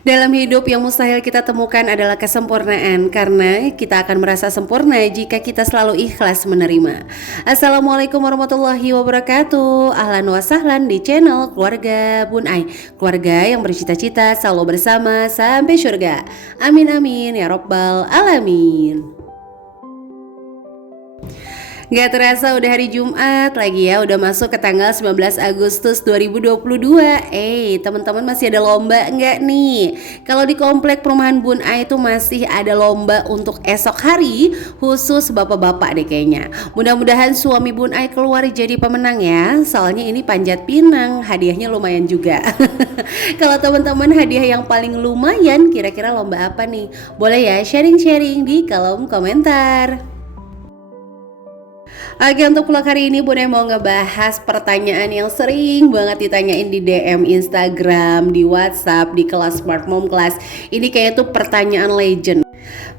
Dalam hidup yang mustahil kita temukan adalah kesempurnaan, karena kita akan merasa sempurna jika kita selalu ikhlas menerima. Assalamualaikum warahmatullahi wabarakatuh. Ahlan wa sahlan di channel Keluarga Bun Ai, keluarga yang bercita-cita selalu bersama sampai surga. Amin amin ya robbal alamin. Gak terasa udah hari Jumat lagi ya, udah masuk ke tanggal 19 Agustus 2022. Teman-teman masih ada lomba nggak nih? Kalau di komplek perumahan Bun Ai itu masih ada lomba untuk esok hari, khusus bapak-bapak deh kayaknya. Mudah-mudahan suami Bun Ai keluar jadi pemenang ya, soalnya ini panjat pinang, hadiahnya lumayan juga. Kalau teman-teman hadiah yang paling lumayan, kira-kira lomba apa nih? Boleh ya sharing-sharing di kolom komentar. Oke, untuk vlog hari ini Bunda mau ngebahas pertanyaan yang sering banget ditanyain di DM Instagram, di WhatsApp, di kelas Smart Mom Class. Ini kayak tuh pertanyaan legend.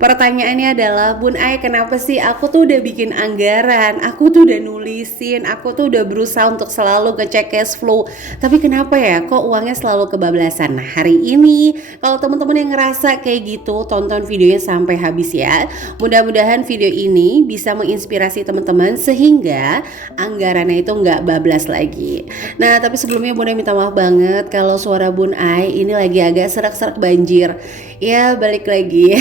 Pertanyaannya adalah, Bun Ai, kenapa sih aku tuh udah bikin anggaran, aku tuh udah nulisin, aku tuh udah berusaha untuk selalu ngecek cash flow, tapi kenapa ya kok uangnya selalu kebablasan? Nah, hari ini kalau teman-teman yang ngerasa kayak gitu, tonton videonya sampai habis ya. Mudah-mudahan video ini bisa menginspirasi teman-teman sehingga anggarannya itu nggak bablas lagi. Nah, tapi sebelumnya Bun Ai minta maaf banget kalau suara Bun Ai ini lagi agak serak-serak banjir. Ya, balik lagi.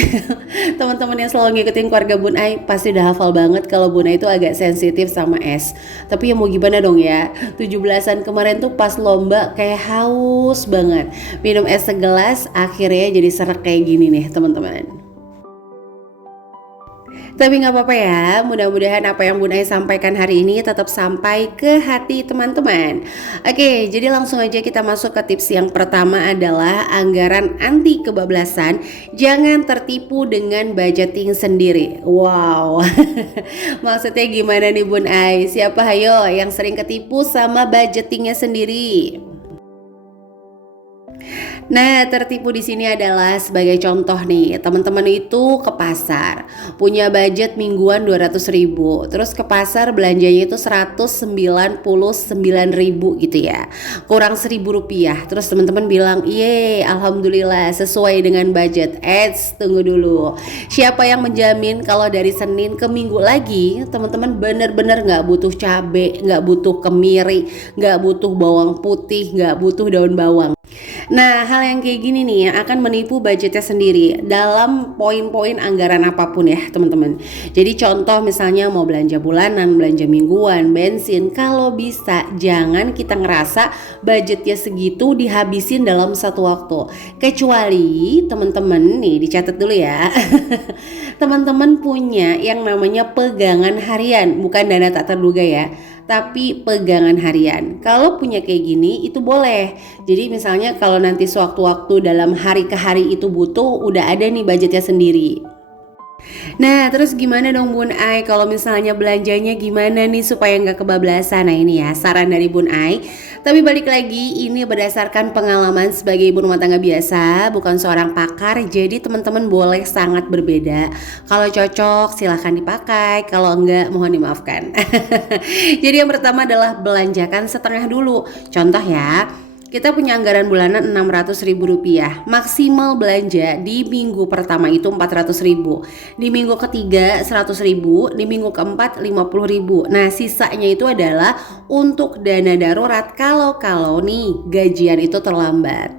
Teman-teman yang selalu ngikutin keluarga Bun Ai pasti udah hafal banget kalau Bun Ai itu agak sensitif sama es. Tapi ya mau gimana dong ya, 17-an kemarin tuh pas lomba kayak haus banget. Minum es segelas akhirnya jadi serak kayak gini nih teman-teman. Tapi nggak apa-apa ya, mudah-mudahan apa yang Bun Ai sampaikan hari ini tetap sampai ke hati teman-teman. Oke, jadi langsung aja kita masuk ke tips yang pertama adalah anggaran anti kebablasan. Jangan tertipu dengan budgeting sendiri. Wow, maksudnya gimana nih Bun Ai? Siapa hayo yang sering ketipu sama budgetingnya sendiri? Nah, tertipu di sini adalah sebagai contoh nih, teman-teman itu ke pasar, punya budget mingguan 200.000, terus ke pasar belanjanya itu 199.000 gitu ya, kurang 1.000 rupiah. Terus teman-teman bilang, "Iye, alhamdulillah sesuai dengan budget." Tunggu dulu. Siapa yang menjamin kalau dari Senin ke Minggu lagi, teman-teman bener-bener nggak butuh cabai, nggak butuh kemiri, nggak butuh bawang putih, nggak butuh daun bawang. Nah, hal yang kayak gini nih yang akan menipu budgetnya sendiri dalam poin-poin anggaran apapun ya teman-teman. Jadi contoh misalnya mau belanja bulanan, belanja mingguan, bensin, kalau bisa jangan kita ngerasa budgetnya segitu dihabisin dalam satu waktu. Kecuali teman-teman nih dicatat dulu ya. Teman-teman punya yang namanya pegangan harian, bukan dana tak terduga ya, tapi pegangan harian. Kalau punya kayak gini itu boleh. Jadi misalnya kalau nanti sewaktu-waktu dalam hari ke hari itu butuh, udah ada nih budgetnya sendiri. Nah, terus gimana dong Bun Ai kalau misalnya belanjanya gimana nih supaya nggak kebablasan? Nah, ini ya saran dari Bun Ai. Tapi balik lagi, ini berdasarkan pengalaman sebagai ibu rumah tangga biasa, bukan seorang pakar. Jadi teman-teman boleh sangat berbeda. Kalau cocok silahkan dipakai, kalau enggak mohon dimaafkan. Jadi yang pertama adalah belanjakan setengah dulu. Contoh ya, kita punya anggaran bulanan 600.000 rupiah. Maksimal belanja di minggu pertama itu 400.000, di minggu ketiga 100.000, di minggu keempat 50.000. Nah, sisanya itu adalah untuk dana darurat kalau nih gajian itu terlambat.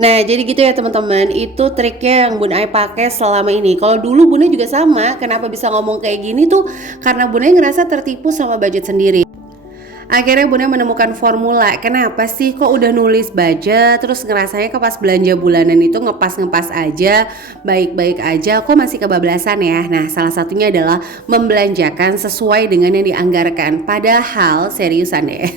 Nah, jadi gitu ya teman-teman, itu triknya yang Bun Ai pakai selama ini. Kalau dulu Bun Ai juga sama, kenapa bisa ngomong kayak gini tuh karena Bun Ai ngerasa tertipu sama budget sendiri. Akhirnya Bunda menemukan formula, kenapa sih kok udah nulis budget terus ngerasanya ke pas belanja bulanan itu ngepas-ngepas aja, baik-baik aja, kok masih kebablasan ya. Nah, salah satunya adalah membelanjakan sesuai dengan yang dianggarkan. Padahal seriusan deh,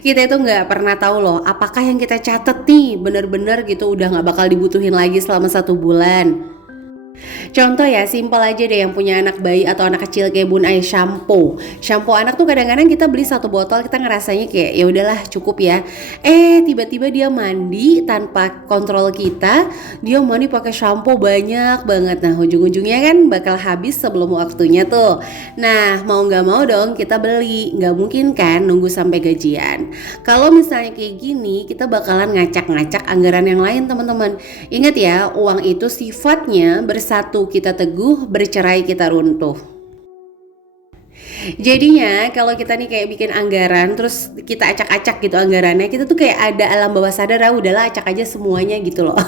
kita itu nggak pernah tahu loh apakah yang kita catet nih bener-bener gitu udah nggak bakal dibutuhin lagi selama 1 bulan. Contoh ya, simpel aja deh yang punya anak bayi atau anak kecil kayak Bun Ai, shampoo. Shampoo anak tuh kadang-kadang kita beli satu botol kita ngerasanya kayak ya udahlah cukup ya. Tiba-tiba dia mandi tanpa kontrol kita, dia mandi pakai shampoo banyak banget. Nah, ujung-ujungnya kan bakal habis sebelum waktunya tuh. Nah, mau nggak mau dong kita beli. Nggak mungkin kan nunggu sampai gajian. Kalau misalnya kayak gini, kita bakalan ngacak-ngacak anggaran yang lain teman-teman. Ingat ya, uang itu sifatnya bersatu kita teguh, bercerai kita runtuh. Jadinya kalau kita nih kayak bikin anggaran terus kita acak-acak gitu anggarannya, kita tuh kayak ada alam bawah sadar, udahlah acak aja semuanya gitu loh.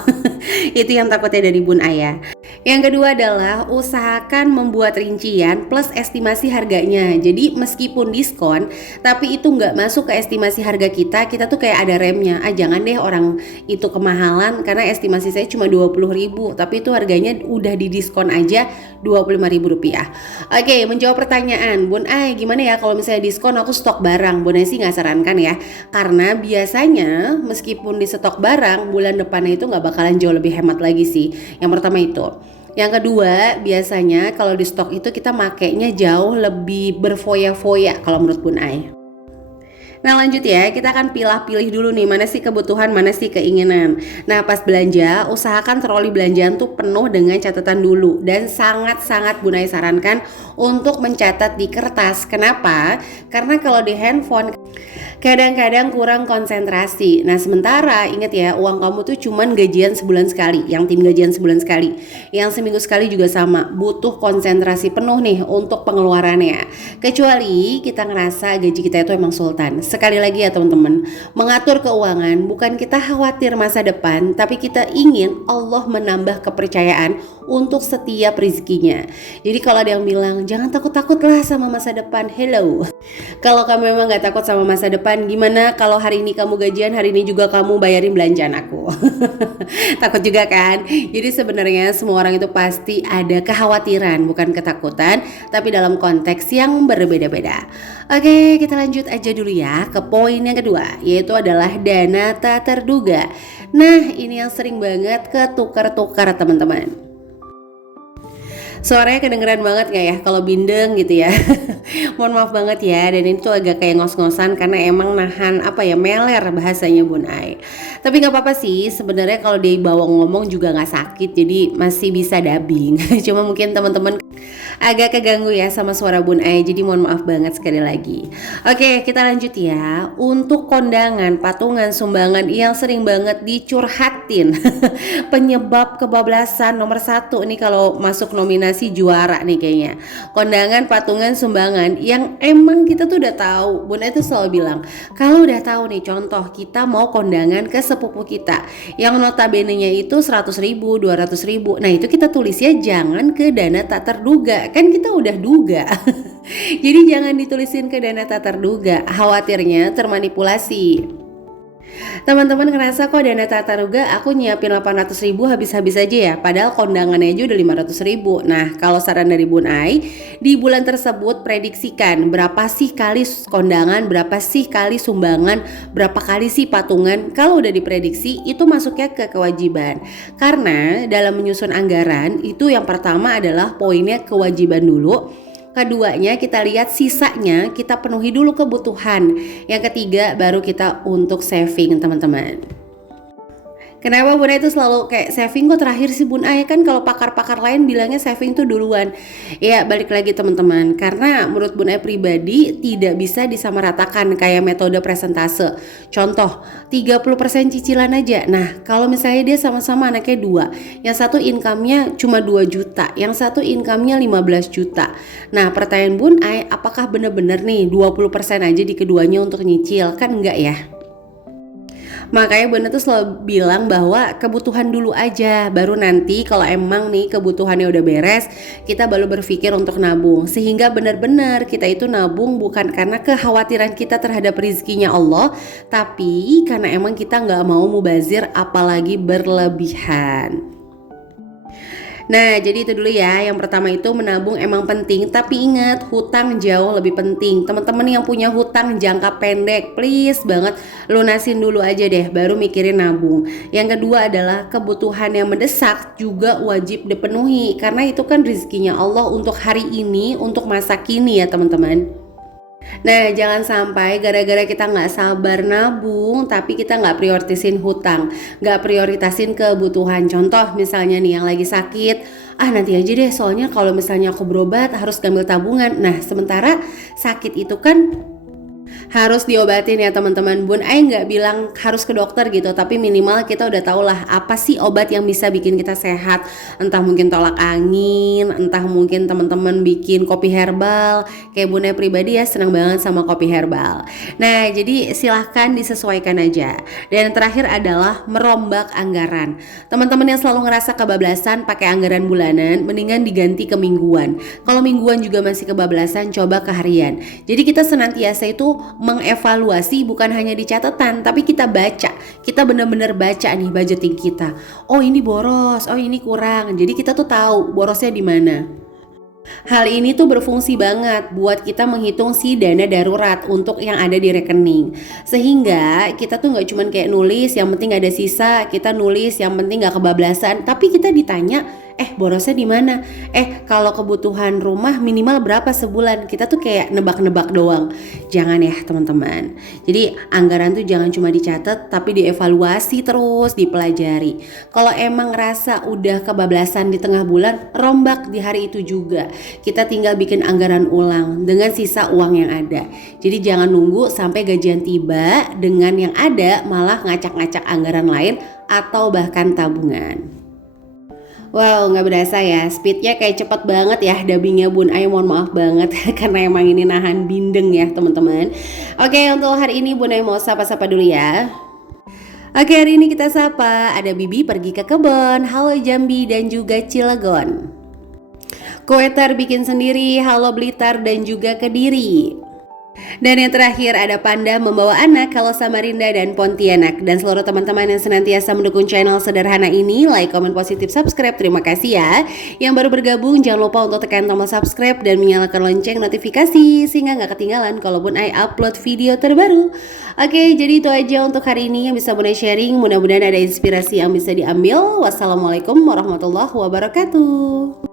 Itu yang takutnya dari Bun Ayah. Yang kedua adalah usahakan membuat rincian plus estimasi harganya. Jadi meskipun diskon, tapi itu nggak masuk ke estimasi harga kita, kita tuh kayak ada remnya. Jangan deh orang itu kemahalan karena estimasi saya cuma 20.000, tapi itu harganya udah didiskon aja Rp25.000. Oke, menjawab pertanyaan, Bun Ai gimana ya kalau misalnya diskon aku stok barang? Bun Ai sih nggak sarankan ya, karena biasanya meskipun di stok barang bulan depannya itu nggak bakalan jauh lebih hemat lagi sih. Yang pertama itu. Yang kedua, biasanya kalau di stok itu kita makainya jauh lebih berfoya-foya kalau menurut Bun Ai. Nah lanjut ya, kita akan pilih dulu nih mana sih kebutuhan, mana sih keinginan. Nah pas belanja, usahakan troli belanjaan tuh penuh dengan catatan dulu. Dan sangat-sangat Bun Ai sarankan untuk mencatat di kertas. Kenapa? Karena kalau di handphone kadang-kadang kurang konsentrasi. Nah sementara ingat ya, uang kamu tuh cuman gajian sebulan sekali. Yang tim gajian sebulan sekali, yang seminggu sekali juga sama. Butuh konsentrasi penuh nih untuk pengeluarannya. Kecuali kita ngerasa gaji kita itu emang sultan. Sekali lagi ya teman-teman, mengatur keuangan bukan kita khawatir masa depan, tapi kita ingin Allah menambah kepercayaan untuk setiap rezekinya. Jadi kalau ada yang bilang jangan takut-takutlah sama masa depan, hello. Kalau kamu memang gak takut sama masa depan, gimana kalau hari ini kamu gajian, hari ini juga kamu bayarin belanjaan aku? Takut juga kan? Jadi sebenarnya semua orang itu pasti ada kekhawatiran, bukan ketakutan, tapi dalam konteks yang berbeda-beda. Oke, kita lanjut aja dulu ya ke poin yang kedua, yaitu adalah dana tak terduga. Nah, ini yang sering banget ketukar-tukar teman-teman. Suaranya kedengeran banget gak ya kalau bindeng gitu ya. Mohon maaf banget ya, dan ini tuh agak kayak ngos-ngosan karena emang nahan meler bahasanya Bun Ai. Tapi gak apa-apa sih, sebenarnya kalau dibawa ngomong juga gak sakit, jadi masih bisa dubbing. Cuma mungkin teman-teman agak keganggu ya sama suara Bun Ai, jadi mohon maaf banget sekali lagi. Oke, kita lanjut ya. Untuk kondangan, patungan, sumbangan yang sering banget dicurhatin penyebab kebablasan nomor 1 nih kalau masuk nominasi juara nih kayaknya. Kondangan, patungan, sumbangan yang emang kita tuh udah tahu. Bun Ai tuh selalu bilang, kalau udah tahu nih, contoh kita mau kondangan ke sepupu kita yang notabene-nya itu 100.000, 200.000. Nah itu kita tulisnya jangan ke dana tak terduga, kan kita udah duga. Jadi jangan ditulisin ke dana tak terduga, khawatirnya termanipulasi. Teman-teman ngerasa kok dana tak terduga aku nyiapin 800.000 habis-habis aja ya, padahal kondangannya aja udah 500.000. Nah kalau saran dari Bun Ai, di bulan tersebut prediksikan berapa sih kali kondangan, berapa sih kali sumbangan, berapa kali sih patungan. Kalau udah diprediksi itu masuknya ke kewajiban. Karena dalam menyusun anggaran itu yang pertama adalah poinnya kewajiban dulu. Keduanya kita lihat sisanya kita penuhi dulu kebutuhan. Yang ketiga baru kita untuk saving teman-teman. Kenapa Bun Ai itu selalu kayak saving kok terakhir sih Bun Ai? Kan kalau pakar-pakar lain bilangnya saving tuh duluan. Ya balik lagi teman-teman, karena menurut Bun Ai pribadi tidak bisa disamaratakan kayak metode presentase. Contoh 30% cicilan aja. Nah kalau misalnya dia sama-sama anaknya 2, yang satu income-nya cuma 2 juta, yang satu income-nya 15 juta. Nah pertanyaan Bun Ai, apakah benar-benar nih 20% aja di keduanya untuk nyicil? Kan enggak ya. Makanya Bunda tuh selalu bilang bahwa kebutuhan dulu aja, baru nanti kalau emang nih kebutuhannya udah beres, kita baru berpikir untuk nabung. Sehingga benar-benar kita itu nabung bukan karena kekhawatiran kita terhadap rezekinya Allah, tapi karena emang kita gak mau mubazir apalagi berlebihan. Nah, jadi itu dulu ya. Yang pertama itu menabung emang penting, tapi ingat hutang jauh lebih penting. Teman-teman yang punya hutang jangka pendek, please banget lunasin dulu aja deh, baru mikirin nabung. Yang kedua adalah kebutuhan yang mendesak juga wajib dipenuhi, karena itu kan rezekinya Allah untuk hari ini, untuk masa kini ya teman-teman. Nah, jangan sampai gara-gara kita nggak sabar nabung, tapi kita nggak prioritasin hutang, nggak prioritasin kebutuhan. Contoh misalnya nih yang lagi sakit, nanti aja deh soalnya kalau misalnya aku berobat harus ngambil tabungan. Nah, sementara sakit itu kan harus diobatin ya teman-teman. Bun Ai nggak bilang harus ke dokter gitu, tapi minimal kita udah tau lah apa sih obat yang bisa bikin kita sehat. Entah mungkin tolak angin, entah mungkin teman-teman bikin kopi herbal. Kayak Bun Ai pribadi ya senang banget sama kopi herbal. Nah, jadi silahkan disesuaikan aja. Dan yang terakhir adalah merombak anggaran. Teman-teman yang selalu ngerasa kebablasan pakai anggaran bulanan, mendingan diganti ke mingguan. Kalau mingguan juga masih kebablasan, coba ke harian. Jadi kita senantiasa itu mengevaluasi, bukan hanya di catatan, tapi kita baca. Kita benar-benar baca nih budgeting kita. Oh ini boros, oh ini kurang. Jadi kita tuh tahu borosnya di mana. Hal ini tuh berfungsi banget buat kita menghitung si dana darurat untuk yang ada di rekening. Sehingga kita tuh nggak cuman kayak nulis yang penting ada sisa, kita nulis yang penting nggak kebablasan, tapi kita ditanya borosnya di mana? Kalau kebutuhan rumah minimal berapa sebulan? Kita tuh kayak nebak-nebak doang. Jangan ya teman-teman. Jadi anggaran tuh jangan cuma dicatat, tapi dievaluasi terus, dipelajari. Kalau emang ngerasa udah kebablasan di tengah bulan, rombak di hari itu juga. Kita tinggal bikin anggaran ulang dengan sisa uang yang ada. Jadi jangan nunggu sampai gajian tiba dengan yang ada malah ngacak-ngacak anggaran lain atau bahkan tabungan. Wow, nggak berasa ya, speednya kayak cepet banget ya dubbingnya Bun Ai, mohon maaf banget karena emang ini nahan bindeng ya teman-teman. Oke, untuk hari ini Bun Ai mau sapa-sapa dulu ya. Oke, hari ini kita sapa, ada Bibi pergi ke kebun, halo Jambi dan juga Cilegon. Koeter bikin sendiri, halo Blitar dan juga Kediri. Dan yang terakhir ada Panda membawa anak, kalau Samarinda dan Pontianak. Dan seluruh teman-teman yang senantiasa mendukung channel sederhana ini, like, komen positif, subscribe, terima kasih ya. Yang baru bergabung jangan lupa untuk tekan tombol subscribe dan menyalakan lonceng notifikasi sehingga gak ketinggalan kalau Bun Ai upload video terbaru. Oke, jadi itu aja untuk hari ini yang bisa Bun Ai sharing. Mudah-mudahan ada inspirasi yang bisa diambil. Wassalamualaikum warahmatullahi wabarakatuh.